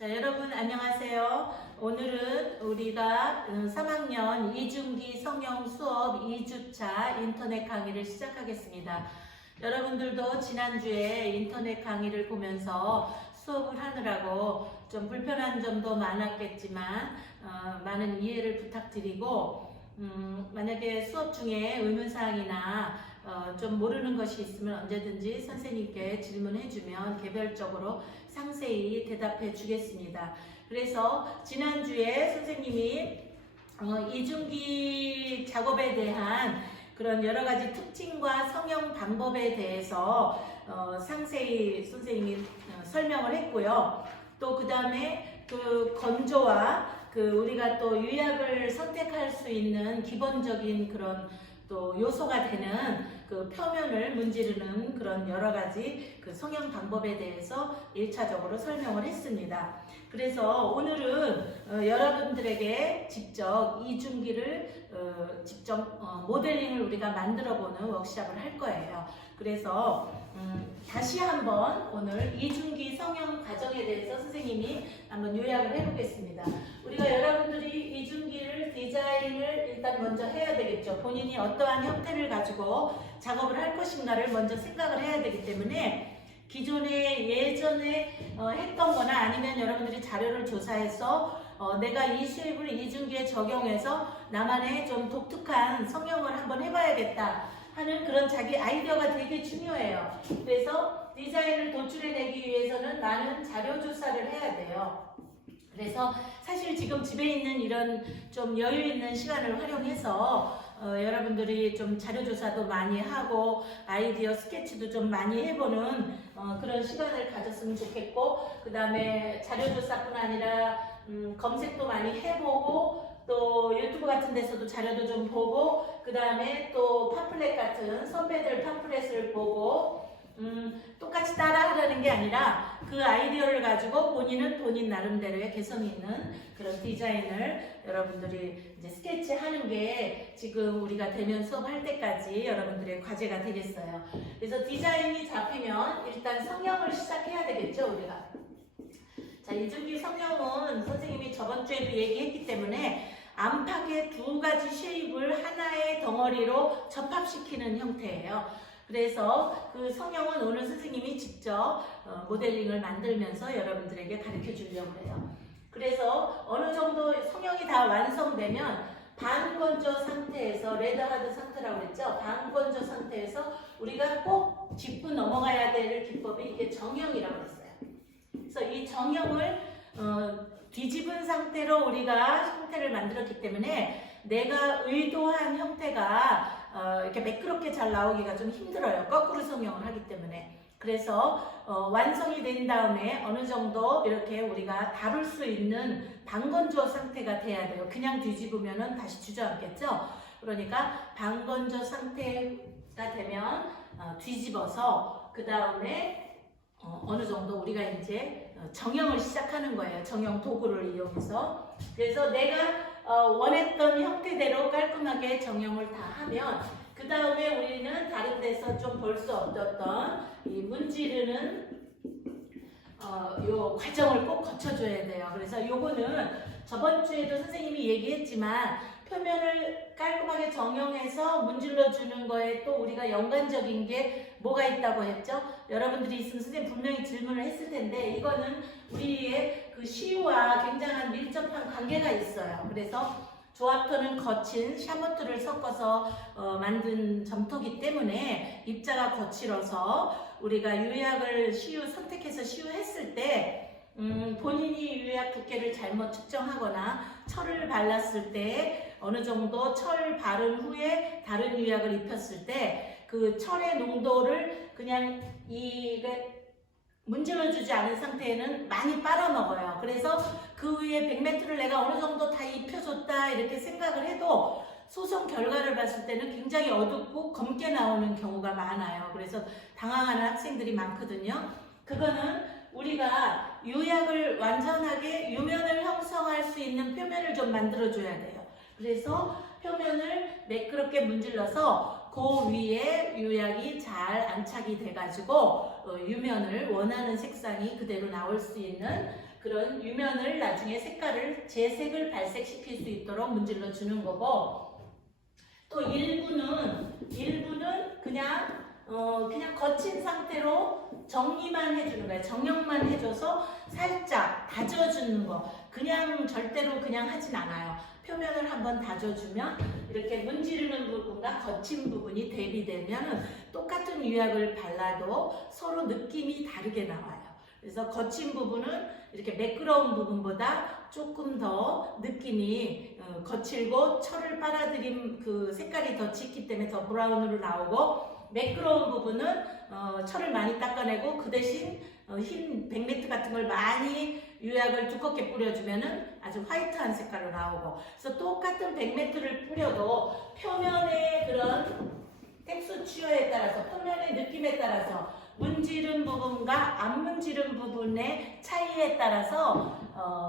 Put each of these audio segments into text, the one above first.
자, 여러분 안녕하세요. 오늘은 우리가 3학년 이중기 성형 수업 2주차 인터넷 강의를 시작하겠습니다. 여러분들도 지난주에 인터넷 강의를 보면서 수업을 하느라고 좀 불편한 점도 많았겠지만 많은 이해를 부탁드리고 만약에 수업 중에 의문사항이나 좀 모르는 것이 있으면 언제든지 선생님께 질문해주면 개별적으로 상세히 대답해 주겠습니다. 그래서 지난주에 선생님이 이중기 작업에 대한 그런 여러 가지 특징과 성형 방법에 대해서 상세히 선생님이 설명을 했고요. 또 그 다음에 그 건조와 우리가 또 유약을 선택할 수 있는 기본적인 그런 또 요소가 되는 그 표면을 문지르는 그런 여러 가지 그 성형 방법에 대해서 1차적으로 설명을 했습니다. 그래서 오늘은 여러분들에게 직접 이중기를 직접 모델링을 우리가 만들어 보는 워크숍을 할 거예요. 그래서 다시 한번 오늘 이중기 성형 과정에 대해서 선생님이 한번 요약을 해보겠습니다. 우리가 여러분들이 이중기를 디자인을 일단 먼저 해야 되겠죠. 본인이 어떠한 형태를 가지고 작업을 할 것인가를 먼저 생각을 해야 되기 때문에 기존에 예전에 했던 거나 아니면 여러분들이 자료를 조사해서 내가 이 쉐입을 이중기에 적용해서 나만의 좀 독특한 성형을 한번 해봐야겠다 하는 그런 자기 아이디어가 되게 중요해요. 그래서 디자인을 도출해내기 위해서는 많은 자료 조사를 해야 돼요. 그래서 사실 지금 집에 있는 이런 좀 여유 있는 시간을 활용해서 여러분들이 좀 자료조사도 많이 하고 아이디어 스케치도 좀 많이 해보는 그런 시간을 가졌으면 좋겠고, 그 다음에 자료조사뿐 아니라 검색도 많이 해보고 또 유튜브 같은 데서도 자료도 좀 보고, 그 다음에 또 팜플렛 같은 선배들 팜플렛을 보고 똑같이 따라하라는 게 아니라 그 아이디어를 가지고 본인은 본인 나름대로의 개성 있는 그런 디자인을 여러분들이 이제 스케치하는 게 지금 우리가 대면 수업할 때까지 여러분들의 과제가 되겠어요. 그래서 디자인이 잡히면 일단 성형을 시작해야 되겠죠, 우리가. 자, 이중기 성형은 선생님이 저번 주에도 얘기했기 때문에 안팎의 두 가지 쉐입을 하나의 덩어리로 접합시키는 형태예요. 그래서 그 성형은 오늘 선생님이 직접 모델링을 만들면서 여러분들에게 가르쳐 주려고 해요. 그래서 어느 정도 성형이 다 완성되면 반건조 상태에서, 레드하드 상태라고 했죠. 반건조 상태에서 우리가 꼭 짚고 넘어가야 될 기법이 이게 정형이라고 했어요. 그래서 이 정형을 뒤집은 상태로 우리가 형태를 만들었기 때문에 내가 의도한 형태가 이렇게 매끄럽게 잘 나오기가 좀 힘들어요. 거꾸로 성형을 하기 때문에. 그래서 완성이 된 다음에 어느 정도 이렇게 우리가 다룰 수 있는 반건조 상태가 돼야 돼요. 그냥 뒤집으면 다시 주저앉겠죠. 그러니까 반건조 상태가 되면 뒤집어서 그 다음에 어느 정도 우리가 이제 정형을 시작하는 거예요. 정형 도구를 이용해서. 그래서 내가 원했던 형태대로 깔끔하게 정형을 다 하면 그 다음에 우리는 다른 데서 좀 볼 수 없었던 이 문지르는 요 과정을 꼭 거쳐줘야 돼요. 그래서 요거는 저번 주에도 선생님이 얘기했지만 표면을 깔끔하게 정형해서 문질러 주는 거에 또 우리가 연관적인 게 뭐가 있다고 했죠? 여러분들이 있으면 선생님 분명히 질문을 했을 텐데 이거는 우리의 그 시유와 굉장한 밀접한 관계가 있어요. 그래서 조합토는 거친 샤머토를 섞어서 만든 점토기 때문에 입자가 거칠어서 우리가 유약을 선택해서 시유했을 때 본인이 유약 두께를 잘못 측정하거나 철을 발랐을 때 어느 정도 철 바른 후에 다른 유약을 입혔을 때 그 철의 농도를 그냥 문질러주지 않은 상태에는 많이 빨아먹어요. 그래서 그 위에 100m를 내가 어느 정도 다 입혀줬다 이렇게 생각을 해도 소송 결과를 봤을 때는 굉장히 어둡고 검게 나오는 경우가 많아요. 그래서 당황하는 학생들이 많거든요. 그거는 우리가 유약을 완전하게 유면을 형성할 수 있는 표면을 좀 만들어줘야 돼요. 그래서 표면을 매끄럽게 문질러서 그 위에 유약이 잘 안착이 돼가지고 유면을 원하는 색상이 그대로 나올 수 있는 그런 유면을 나중에 색깔을 재색을 발색시킬 수 있도록 문질러 주는 거고, 또 일부는 그냥 거친 상태로 정리만 해주는 거예요. 정형만 해줘서 살짝 다져주는 거. 그냥 절대로 그냥 하진 않아요. 표면을 한번 다져주면 이렇게 문지르는 부분과 거친 부분이 대비되면 똑같은 유약을 발라도 서로 느낌이 다르게 나와요. 그래서 거친 부분은 이렇게 매끄러운 부분보다 조금 더 느낌이 거칠고 철을 빨아들인 그 색깔이 더 짙기 때문에 더 브라운으로 나오고, 매끄러운 부분은 철을 많이 닦아내고 그 대신 흰 백매트 같은 걸 많이 유약을 두껍게 뿌려주면은 아주 화이트한 색깔로 나오고, 그래서 똑같은 백매트를 뿌려도 표면의 그런 텍스처에 따라서, 표면의 느낌에 따라서, 문지른 부분과 안 문지른 부분의 차이에 따라서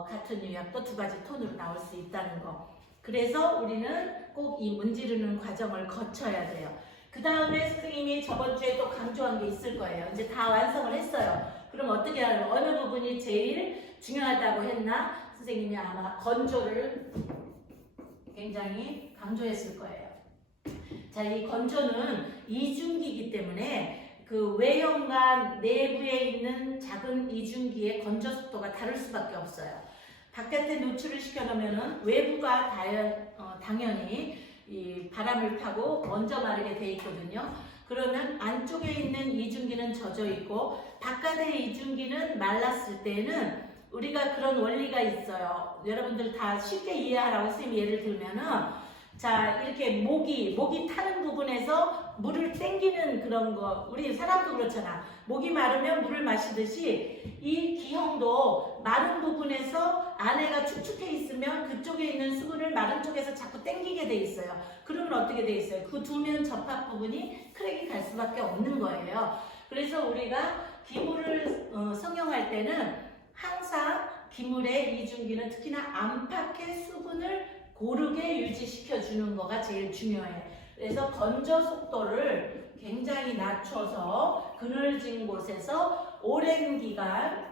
같은 유약도 두 가지 톤으로 나올 수 있다는 거. 그래서 우리는 꼭 이 문지르는 과정을 거쳐야 돼요. 그 다음에 선생님이 저번 주에 또 강조한 게 있을 거예요. 이제 다 완성을 했어요. 그럼 어떻게 하는, 어느 부분이 제일 중요하다고 했나? 선생님이 아마 건조를 굉장히 강조했을 거예요. 자, 이 건조는 이중기이기 때문에 그 외형과 내부에 있는 작은 이중기의 건조 속도가 다를 수밖에 없어요. 바깥에 노출을 시켜놓으면 외부가 당연히 이 바람을 타고 먼저 마르게 돼 있거든요. 그러면 안쪽에 있는 이중기는 젖어 있고 바깥의 이중기는 말랐을 때는 우리가 그런 원리가 있어요. 여러분들 다 쉽게 이해하라고 선생님이 예를 들면은, 자, 이렇게 목이 타는 부분에서 물을 땡기는 그런 거, 우리 사람도 그렇잖아. 목이 마르면 물을 마시듯이 이 기형도 마른 부분에서 안에가 축축해 있으면 그쪽에 있는 수분을 마른 쪽에서 자꾸 땡기게 돼 있어요. 그러면 어떻게 돼 있어요? 그 두 면 접합 부분이 크랙이 갈 수밖에 없는 거예요. 그래서 우리가 기물을 성형할 때는 항상 기물의 이중기는 특히나 안팎의 수분을 고르게 유지시켜 주는 거가 제일 중요해요. 그래서 건조 속도를 굉장히 낮춰서 그늘진 곳에서 오랜 기간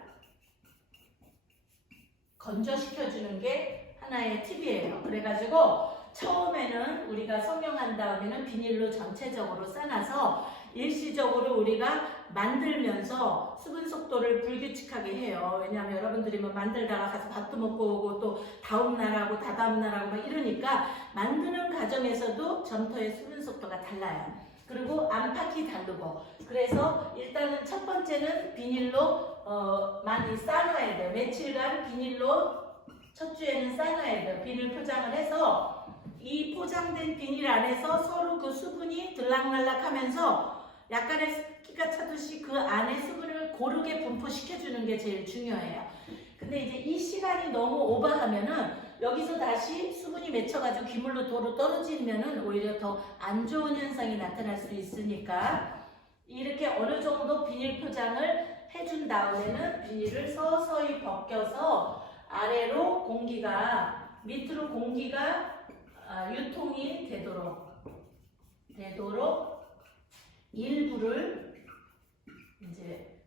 건조시켜 주는 게 하나의 팁이에요. 그래가지고 처음에는 우리가 성형한 다음에는 비닐로 전체적으로 싸놔서 일시적으로 우리가 만들면서 수분 속도를 불규칙하게 해요. 왜냐하면 여러분들이 뭐 만들다가 가서 밥도 먹고 오고 또 다음 날하고 다다음 날하고 막 이러니까 만드는 과정에서도 점토의 수분 속도가 달라요. 그리고 안팎이 다르고, 그래서 일단은 첫 번째는 비닐로 많이 싸놔야 돼요. 며칠간 비닐로 첫 주에는 싸놔야 돼요. 비닐 포장을 해서 이 포장된 비닐 안에서 서로 그 수분이 들락날락하면서 약간의 끼가 차듯이 그 안에 수분을 고르게 분포시켜주는 게 제일 중요해요. 근데 이제 이 시간이 너무 오버하면은 여기서 다시 수분이 맺혀가지고 기물로 도로 떨어지면은 오히려 더 안 좋은 현상이 나타날 수 있으니까 이렇게 어느 정도 비닐 포장을 해준 다음에는 비닐을 서서히 벗겨서 아래로 공기가, 밑으로 공기가 유통이 되도록 일부를 이제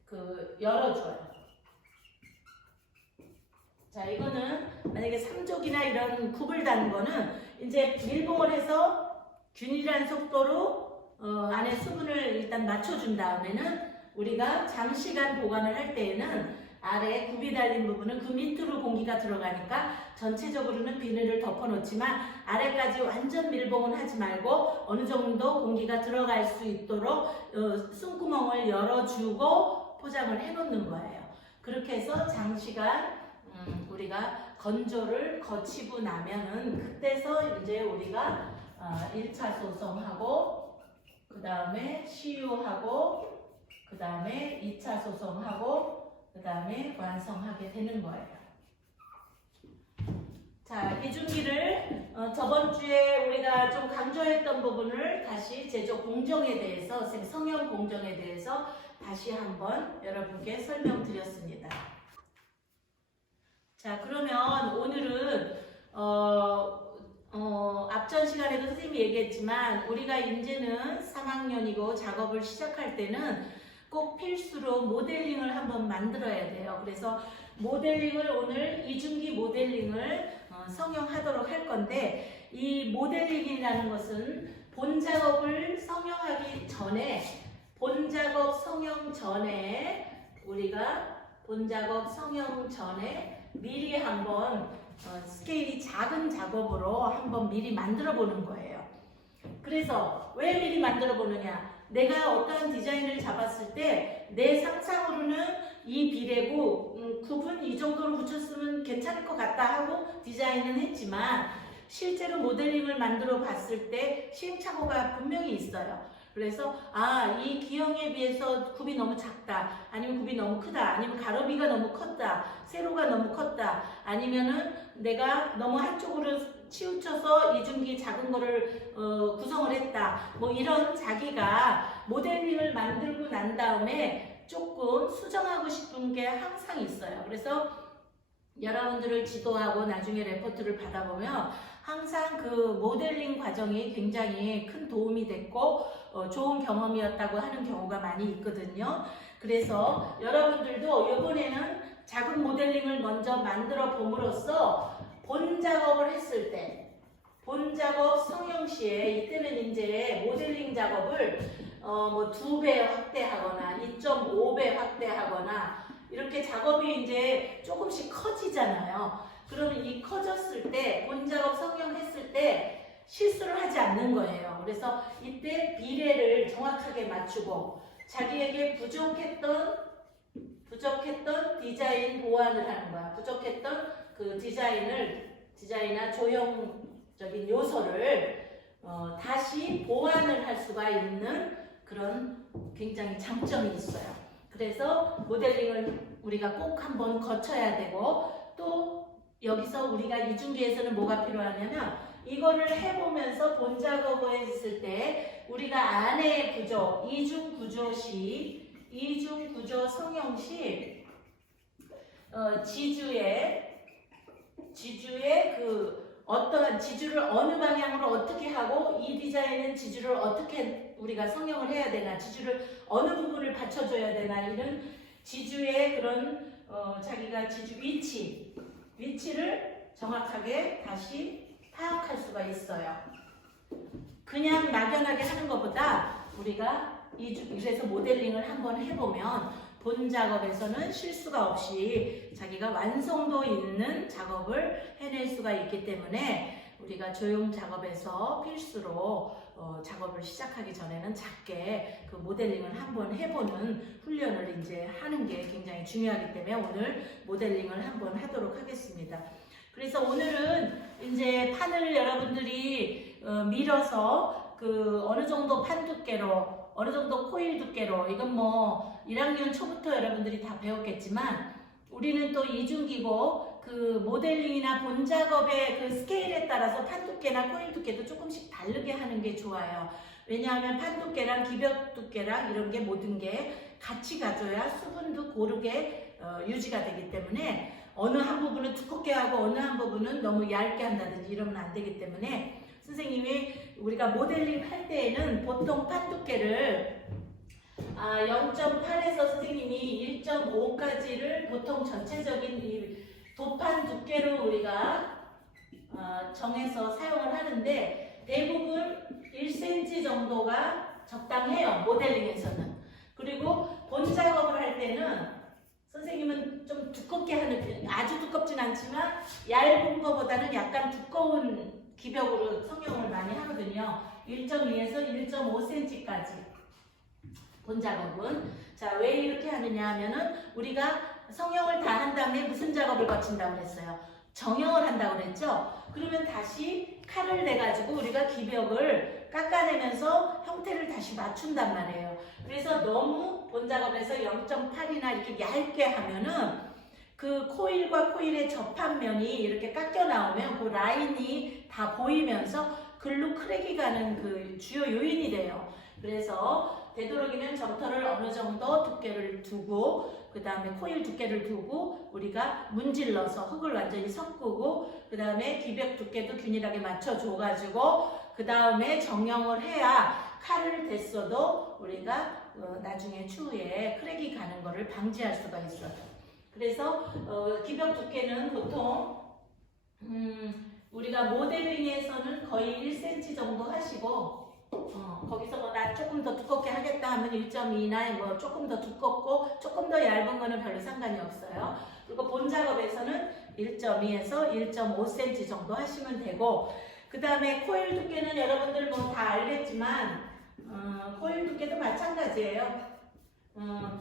열어줘요. 자, 이거는 만약에 삼족이나 이런 굽을 단 거는 이제 밀봉을 해서 균일한 속도로 안에 수분을 일단 맞춰준 다음에는 우리가 장시간 보관을 할 때에는 아래에 굽이 달린 부분은 그 밑으로 공기가 들어가니까 전체적으로는 비닐을 덮어놓지만 아래까지 완전 밀봉은 하지 말고 어느 정도 공기가 들어갈 수 있도록 숨구멍을 열어주고 포장을 해놓는 거예요. 그렇게 해서 장시간 우리가 건조를 거치고 나면은 그때서 이제 우리가 1차 소성하고 그 다음에 시유하고 그 다음에 2차 소성하고 그 다음에 완성하게 되는 거예요. 자, 이중기를 저번 주에 우리가 좀 강조했던 부분을 다시 제조 공정에 대해서, 성형 공정에 대해서 다시 한번 여러분께 설명드렸습니다. 자, 그러면 오늘은 앞전 시간에도 선생님이 얘기했지만 우리가 이제는 3학년이고 작업을 시작할 때는 꼭 필수로 모델링을 한번 만들어야 돼요. 그래서 모델링을 오늘 이중기 모델링을 성형하도록 할 건데, 이 모델링이라는 것은 본 작업을 성형하기 전에, 본 작업 성형 전에, 우리가 본 작업 성형 전에 미리 한번 스케일이 작은 작업으로 한번 미리 만들어 보는 거예요. 그래서 왜 미리 만들어 보느냐? 내가 어떠한 디자인을 잡았을 때 내 상상으로는 이 비례고 굽은 이 정도로 붙였으면 괜찮을 것 같다 하고 디자인은 했지만, 실제로 모델링을 만들어 봤을 때 시행착오가 분명히 있어요. 그래서 이 기형에 비해서 굽이 너무 작다, 아니면 굽이 너무 크다, 아니면 가로비가 너무 컸다, 세로가 너무 컸다, 아니면은 내가 너무 한쪽으로 치우쳐서 이중기 작은 거를 구성을 했다, 뭐 이런 자기가 모델링을 만들고 난 다음에 조금 수정하고 싶은 게 항상 있어요. 그래서 여러분들을 지도하고 나중에 레포트를 받아보면 항상 그 모델링 과정이 굉장히 큰 도움이 됐고 좋은 경험이었다고 하는 경우가 많이 있거든요. 그래서 여러분들도 이번에는 작은 모델링을 먼저 만들어 봄으로써 본 작업을 했을 때, 본 작업 성형 시에 이때는 이제 모델링 작업을 뭐 2배 확대하거나 2.5배 확대하거나 이렇게 작업이 이제 조금씩 커지잖아요. 그러면 이 커졌을 때, 본 작업 성형했을 때 실수를 하지 않는 거예요. 그래서 이때 비례를 정확하게 맞추고 자기에게 부족했던 디자인 보완을 하는 거야. 부족했던 그 디자인이나 조형적인 요소를 다시 보완을 할 수가 있는 그런 굉장히 장점이 있어요. 그래서 모델링을 우리가 꼭 한번 거쳐야 되고, 또 여기서 우리가 이중기에서는 뭐가 필요하냐면, 이거를 해보면서 본 작업을 했을 때 우리가 안의 구조, 이중 구조 성형 시 지주의 그 어떠한 지주를 어느 방향으로 어떻게 하고, 이 디자인은 지주를 어떻게 우리가 성형을 해야 되나, 지주를 어느 부분을 받쳐줘야 되나, 이런 지주의 그런 자기가 지주 위치를 정확하게 다시 파악할 수가 있어요. 그냥 막연하게 하는 것보다 우리가 그래서 모델링을 한번 해보면 본 작업에서는 실수가 없이 자기가 완성도 있는 작업을 해낼 수가 있기 때문에, 우리가 조형 작업에서 필수로 작업을 시작하기 전에는 작게 그 모델링을 한번 해보는 훈련을 이제 하는 게 굉장히 중요하기 때문에 오늘 모델링을 한번 하도록 하겠습니다. 그래서 오늘은 이제 판을 여러분들이 밀어서 그 어느 정도 판 두께로, 어느 정도 코일 두께로, 이건 뭐 1학년 초부터 여러분들이 다 배웠겠지만, 우리는 또 이중기고 그 모델링이나 본 작업의 그 스케일에 따라서 판 두께나 코일 두께도 조금씩 다르게 하는 게 좋아요. 왜냐하면 판 두께랑 기벽 두께랑 이런 게 모든 게 같이 가져야 수분도 고르게 유지가 되기 때문에, 어느 한 부분은 두껍게 하고 어느 한 부분은 너무 얇게 한다든지 이러면 안 되기 때문에, 선생님이 우리가 모델링 할 때에는 보통 판 두께를 0.8에서 선생님이 1.5까지를 보통 전체적인 이 도판 두께로 우리가 정해서 사용을 하는데, 대부분 1cm 정도가 적당해요, 모델링에서는. 그리고 본 작업을 할 때는 선생님은 좀 두껍게 하는 편, 아주 두껍진 않지만 얇은 것보다는 약간 두꺼운 기벽으로 성형을 많이 하거든요. 1.2에서 1.5cm까지 본 작업은. 자, 왜 이렇게 하느냐 하면은, 우리가 성형을 다 한 다음에 무슨 작업을 거친다고 그랬어요? 정형을 한다고 그랬죠? 그러면 다시 칼을 내가지고 우리가 기벽을 깎아내면서 형태를 다시 맞춘단 말이에요. 그래서 너무 본 작업에서 0.8이나 이렇게 얇게 하면은 그 코일과 코일의 접합면이 이렇게 깎여 나오면 그 라인이 다 보이면서 글로 크랙이 가는 그 주요 요인이 돼요. 그래서 되도록이면 점터를 어느 정도 두께를 두고, 그 다음에 코일 두께를 두고, 우리가 문질러서 흙을 완전히 섞고, 그 다음에 기벽 두께도 균일하게 맞춰줘가지고, 그 다음에 정형을 해야 칼을 댔어도 우리가 나중에 추후에 크랙이 가는 거를 방지할 수가 있어요. 그래서 기벽 두께는 보통 우리가 모델링에서는 거의 1cm 정도 하시고 거기서 뭐 나 조금 더 두껍게 하겠다 하면 1.2나 뭐 조금 더 두껍고 조금 더 얇은 거는 별로 상관이 없어요. 그리고 본 작업에서는 1.2에서 1.5cm 정도 하시면 되고, 그 다음에 코일 두께는 여러분들 뭐 다 알겠지만 코일 두께도 마찬가지예요.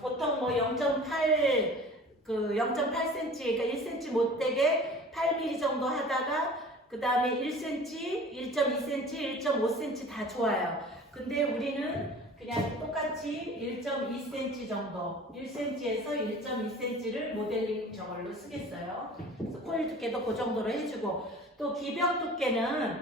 보통 뭐 0.8 0.8cm, 그러니까 1cm 못되게 8mm 정도 하다가 그 다음에 1cm, 1.2cm, 1.5cm 다 좋아요. 근데 우리는 그냥 똑같이 1.2cm 정도, 1cm에서 1.2cm를 모델링 저걸로 쓰겠어요. 그래서 코일 두께도 그 정도로 해주고, 또 기벽 두께는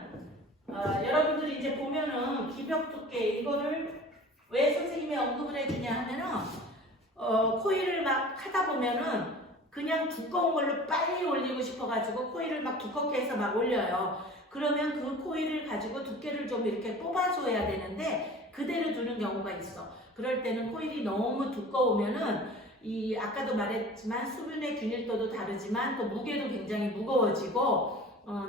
여러분들이 이제 보면은 기벽 두께 이거를 왜 선생님이 언급을 해주냐 하면은 코일을 막 하다 보면은 그냥 두꺼운 걸로 빨리 올리고 싶어가지고 코일을 막 두껍게 해서 막 올려요. 그러면 그 코일을 가지고 두께를 좀 이렇게 뽑아줘야 되는데 그대로 두는 경우가 있어. 그럴 때는 코일이 너무 두꺼우면은 아까도 말했지만 수분의 균일도도 다르지만 또 무게도 굉장히 무거워지고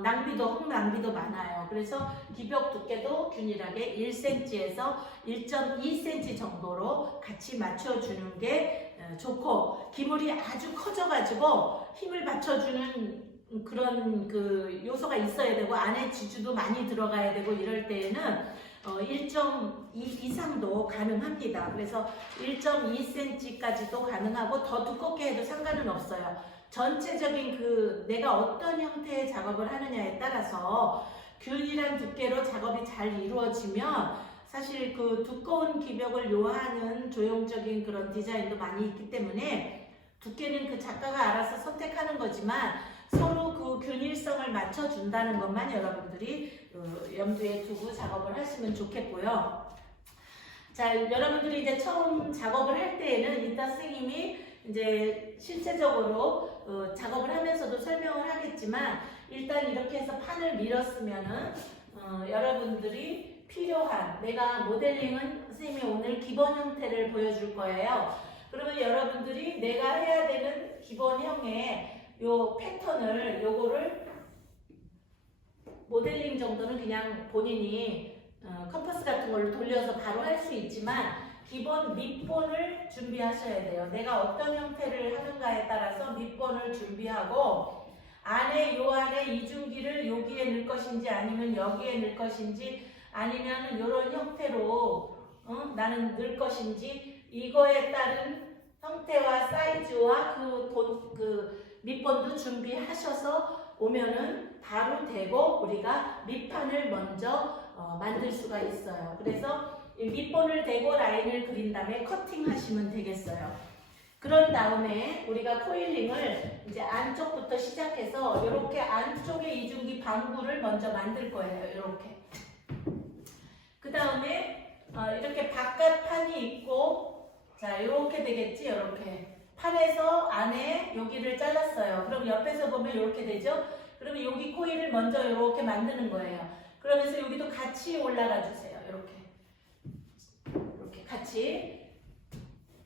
낭비도 많아요. 그래서 기벽 두께도 균일하게 1cm에서 1.2cm 정도로 같이 맞춰주는 게 좋고, 기물이 아주 커져가지고 힘을 받쳐주는 그런 그 요소가 있어야 되고 안에 지주도 많이 들어가야 되고 이럴 때에는 1.2 이상도 가능합니다. 그래서 1.2cm까지도 가능하고 더 두껍게 해도 상관은 없어요. 전체적인 내가 어떤 형태의 작업을 하느냐에 따라서 균일한 두께로 작업이 잘 이루어지면 사실 그 두꺼운 기벽을 요하는 조형적인 그런 디자인도 많이 있기 때문에 두께는 그 작가가 알아서 선택하는 거지만 서로 그 균일성을 맞춰준다는 것만 여러분들이 염두에 두고 작업을 하시면 좋겠고요. 자, 여러분들이 이제 처음 작업을 할 때에는 이따 선생님이 이제 실제적으로 작업을 하면서도 설명을 하겠지만, 일단 이렇게 해서 판을 밀었으면은 여러분들이 필요한, 내가 모델링은 선생님이 오늘 기본 형태를 보여줄 거예요. 그러면 여러분들이 내가 해야 되는 기본형의 요 패턴을, 요거를 모델링 정도는 그냥 본인이 컴퍼스 같은 걸로 돌려서 바로 할 수 있지만 기본 밑본을 준비하셔야 돼요. 내가 어떤 형태를 하는가에 따라서 밑본을 준비하고, 요 안에 이중기를 여기에 넣을 것인지 아니면 여기에 넣을 것인지 아니면 이런 형태로 나는 넣을 것인지, 이거에 따른 형태와 사이즈와 그 밑본도 준비하셔서 오면은 바로 되고 우리가 밑판을 먼저 만들 수가 있어요. 그래서 이 밑본을 대고 라인을 그린 다음에 커팅 하시면 되겠어요. 그런 다음에 우리가 코일링을 이제 안쪽부터 시작해서 이렇게 안쪽에 이중기 방구를 먼저 만들 거예요. 이렇게. 그 다음에 이렇게 바깥판이 있고, 자, 이렇게 되겠지. 이렇게 판에서 안에 여기를 잘랐어요. 그럼 옆에서 보면 이렇게 되죠. 그러면 여기 코일을 먼저 이렇게 만드는 거예요. 그러면서 여기도 같이 올라가 주세요. 이렇게 같이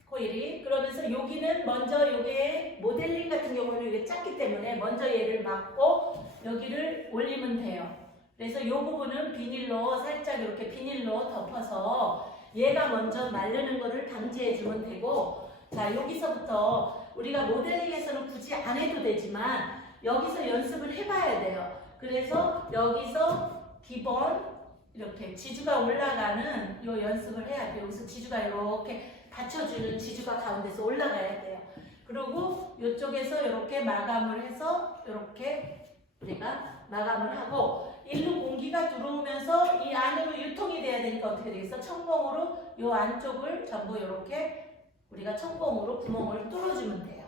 코일이. 그러면서 여기는 먼저, 요게 모델링 같은 경우는 이게 작기 때문에 먼저 얘를 막고 여기를 올리면 돼요. 그래서 이 부분은 비닐로 살짝 이렇게 비닐로 덮어서 얘가 먼저 마르는 거를 방지해 주면 되고, 자, 여기서부터 우리가 모델링에서는 굳이 안 해도 되지만 여기서 연습을 해봐야 돼요. 그래서 여기서 기본 이렇게 지주가 올라가는 이 연습을 해야 돼요. 여기서 지주가 이렇게 받쳐주는 지주가 가운데서 올라가야 돼요. 그리고 이쪽에서 이렇게 마감을 해서 이렇게 우리가 마감을 하고, 일로 공기가 들어오면서 이 안으로 유통이 돼야 되니까 어떻게 되겠어? 천공으로 이 안쪽을 전부 이렇게 우리가 천공으로 구멍을 뚫어주면 돼요.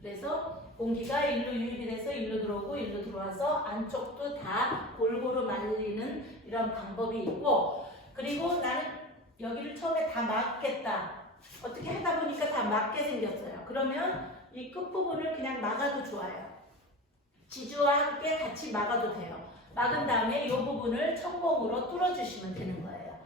그래서 공기가 일로 유입이 돼서 일로 들어오고 일로 들어와서 안쪽도 다 골고루 말리는 이런 방법이 있고, 그리고 나는 여기를 처음에 다 막겠다. 어떻게 하다 보니까 다 막게 생겼어요. 그러면 이 끝부분을 그냥 막아도 좋아요. 지주와 함께 같이 막아도 돼요. 막은 다음에 이 부분을 천공으로 뚫어주시면 되는 거예요.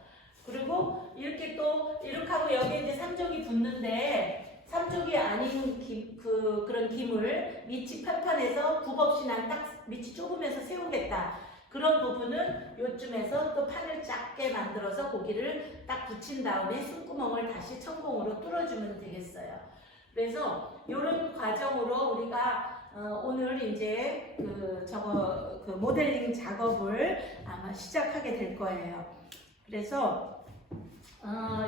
그리고 이렇게 또 이렇게 하고 여기에 이제 3족이 붙는데 삼족이 아닌 그런 김을 밑이 편편해서 굽 없이 난 딱 밑이 좁으면서 세우겠다. 그런 부분은 요쯤에서 또 판을 작게 만들어서 고기를 딱 붙인 다음에 숨구멍을 다시 천공으로 뚫어주면 되겠어요. 그래서 이런 과정으로 우리가 오늘 이제 그 모델링 작업을 아마 시작하게 될 거예요. 그래서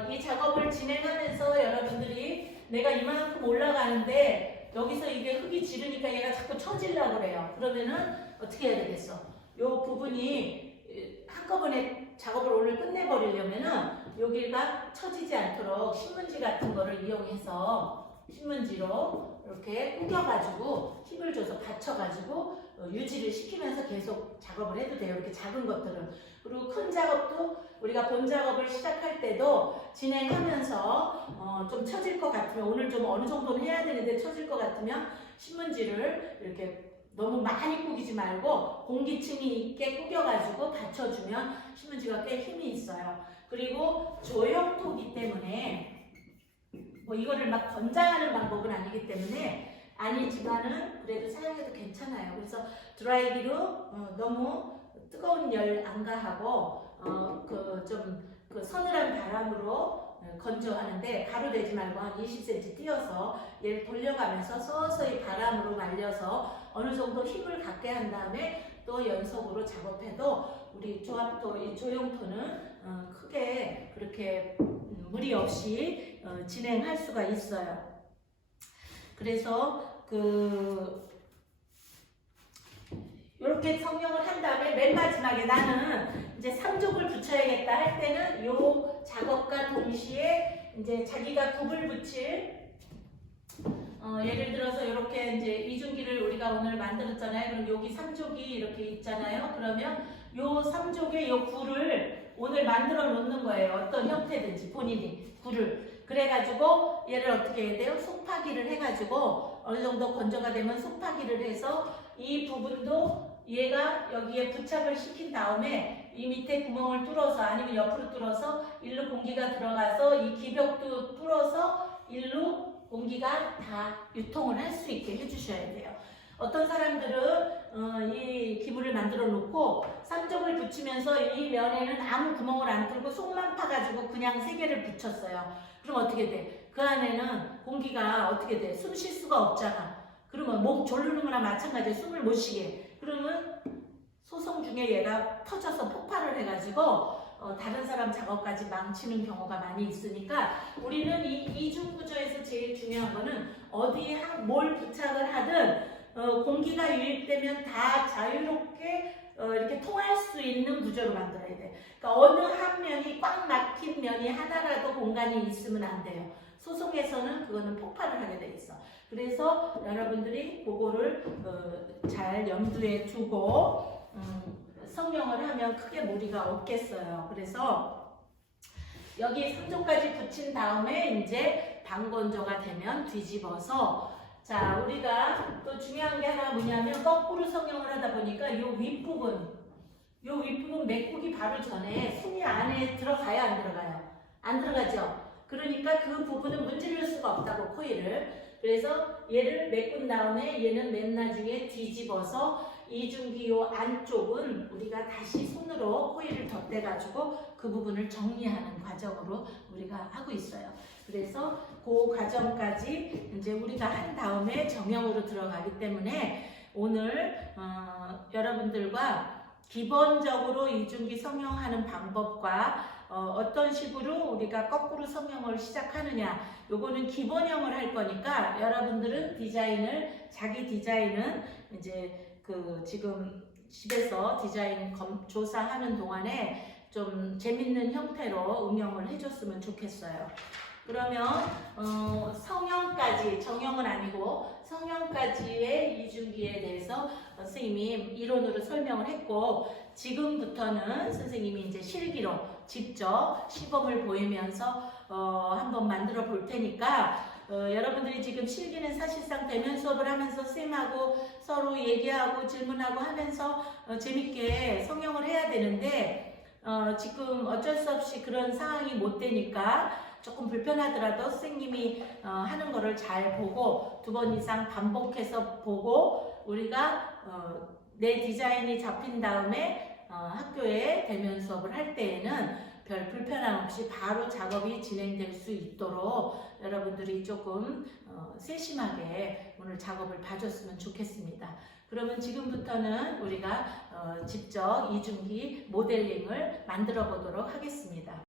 이 작업을 진행하면서 여러분들이 내가 이만큼 올라가는데 여기서 이게 흙이 지르니까 얘가 자꾸 처지려고 그래요. 그러면은 어떻게 해야 되겠어? 요 부분이 한꺼번에 작업을 오늘 끝내버리려면은 여기가 처지지 않도록 신문지 같은 거를 이용해서 신문지로 이렇게 구겨가지고 힘을 줘서 받쳐가지고 유지를 시키면서 계속 작업을 해도 돼요. 이렇게 작은 것들은. 그리고 큰 작업도 우리가 본 작업을 시작할 때도 진행하면서 좀 처질 것 같으면 오늘 좀 어느 정도는 해야 되는데 처질 것 같으면 신문지를 이렇게 너무 많이 구기지 말고 공기층이 있게 구겨가지고 받쳐주면 신문지가 꽤 힘이 있어요. 그리고 조형토기 때문에 뭐 이거를 막 권장하는 방법은 아니기 때문에 아니지만은 그래도 사용해도 괜찮아요. 그래서 드라이기로 너무 뜨거운 열 안 가하고 그 서늘한 바람으로 건조하는데 바로 되지 말고 한 20cm 띄어서 얘를 돌려가면서 서서히 바람으로 말려서 어느 정도 힘을 갖게 한 다음에 또 연속으로 작업해도 우리 조합토, 이 조형토는 크게 그렇게 무리 없이 진행할 수가 있어요. 그래서 이렇게 성형을 한 다음에 맨 마지막에 나는 이제 삼족을 붙여야겠다 할 때는 요 작업과 동시에 이제 자기가 굽을 붙일 예를 들어서 이렇게 이제 이중기를 우리가 오늘 만들었잖아요. 그럼 여기 삼족이 이렇게 있잖아요. 그러면 요 삼족의 요 굴을 오늘 만들어 놓는 거예요. 어떤 형태든지 본인이 굴을. 그래가지고 얘를 어떻게 해야 돼요? 속파기를 해가지고 어느 정도 건조가 되면 속파기를 해서 이 부분도 얘가 여기에 부착을 시킨 다음에 이 밑에 구멍을 뚫어서 아니면 옆으로 뚫어서 일로 공기가 들어가서 이 기벽도 뚫어서 일로 공기가 다 유통을 할 수 있게 해주셔야 돼요. 어떤 사람들은 이 기물을 만들어 놓고 삼족을 붙이면서 이 면에는 아무 구멍을 안 뚫고 속만 파가지고 그냥 세 개를 붙였어요. 그럼 어떻게 돼? 그 안에는 공기가 어떻게 돼? 숨 쉴 수가 없잖아. 그러면 목 졸르는 거나 마찬가지에 숨을 못 쉬게. 그러면 소송 중에 얘가 터져서 폭발을 해가지고 다른 사람 작업까지 망치는 경우가 많이 있으니까 우리는 이 이중구조에서 제일 중요한 거는 어디에 뭘 부착을 하든 공기가 유입되면 다 자유롭게 이렇게 통할 수 있는 구조로 만들어야 돼. 그러니까 어느 한 면이 꽉 막힌 면이 하나라도 공간이 있으면 안 돼요. 소송에서는 그거는 폭발을 하게 돼 있어. 그래서 여러분들이 그거를 잘 염두에 두고 성형을 하면 크게 무리가 없겠어요. 그래서 여기 3조까지 붙인 다음에 이제 방건조가 되면 뒤집어서 자 우리가 또 중요한 게 하나 뭐냐면 거꾸로 성형을 하다 보니까 요 윗부분 메꾸기 바로 전에 숨이 안에 들어가요 안 들어가요? 안 들어가죠? 그러니까 그 부분은 문지를 수가 없다고 코일을. 그래서 얘를 메꾼 다음에 얘는 맨 나중에 뒤집어서 이중기 요 안쪽은 우리가 다시 손으로 코일을 덧대가지고 그 부분을 정리하는 과정으로 우리가 하고 있어요. 그래서 그 과정까지 이제 우리가 한 다음에 정형으로 들어가기 때문에 오늘 여러분들과 기본적으로 이중기 성형하는 방법과 어떤 식으로 우리가 거꾸로 성형을 시작하느냐 요거는 기본형을 할 거니까 여러분들은 자기 디자인은 이제 지금 집에서 디자인 조사하는 동안에 좀 재밌는 형태로 응용을 해줬으면 좋겠어요. 그러면 성형까지, 정형은 아니고 성형까지의 이중기에 대해서 선생님이 이론으로 설명을 했고 지금부터는 선생님이 이제 실기로 직접 시범을 보이면서 한번 만들어 볼 테니까 여러분들이 지금 실기는 사실상 대면 수업을 하면서 쌤하고 서로 얘기하고 질문하고 하면서 재밌게 성형을 해야 되는데 지금 어쩔 수 없이 그런 상황이 못 되니까 조금 불편하더라도 선생님이 하는 거를 잘 보고 2번 이상 반복해서 보고 우리가 내 디자인이 잡힌 다음에 학교에 대면 수업을 할 때에는 별 불편함 없이 바로 작업이 진행될 수 있도록 여러분들이 조금 세심하게 오늘 작업을 봐줬으면 좋겠습니다. 그러면 지금부터는 우리가 직접 이중기 모델링을 만들어 보도록 하겠습니다.